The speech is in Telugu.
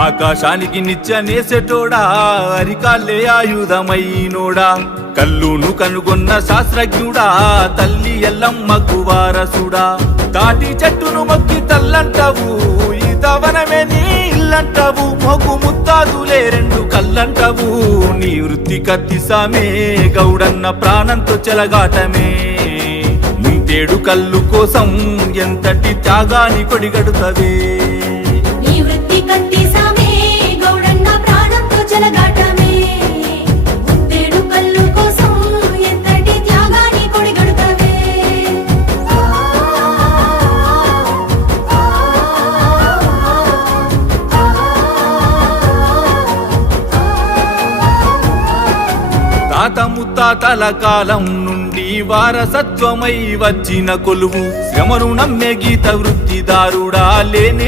ఆకాశానికి నిత్యనేసెటోడా అరికాళ్ళే ఆయుధమైనోడా కల్లును కనుగొన్న శాస్త్రజ్ఞుడా తల్లి ఎల్లమ్మకు వారసుడా తాటి చెట్టును మొక్కి తల్లంటావు ఈతవనమే నీ ఇల్లంటావు మొగ్గు ముత్తాదులే రెండు కళ్ళంటావు నీ వృత్తి కత్తిసామే గౌడన్న ప్రాణంతో చెలగాటమే ముంతేడు కళ్ళు కోసం ఎంతటి త్యాగాని కొడిగడుతవే నీ వృత్తి కత్తిసామే గౌడన్న ప్రాణంతో చెలగాటమే ముంతేడు కళ్ళు కోసం ఎంతటి త్యాగాని కొడిగడుతవే తాత ముత్తాతల కాలం నుండి వారసత్వమై వచ్చిన కొలువు శ్రమను నమ్మే గీత వృత్తిదారుడా లేనే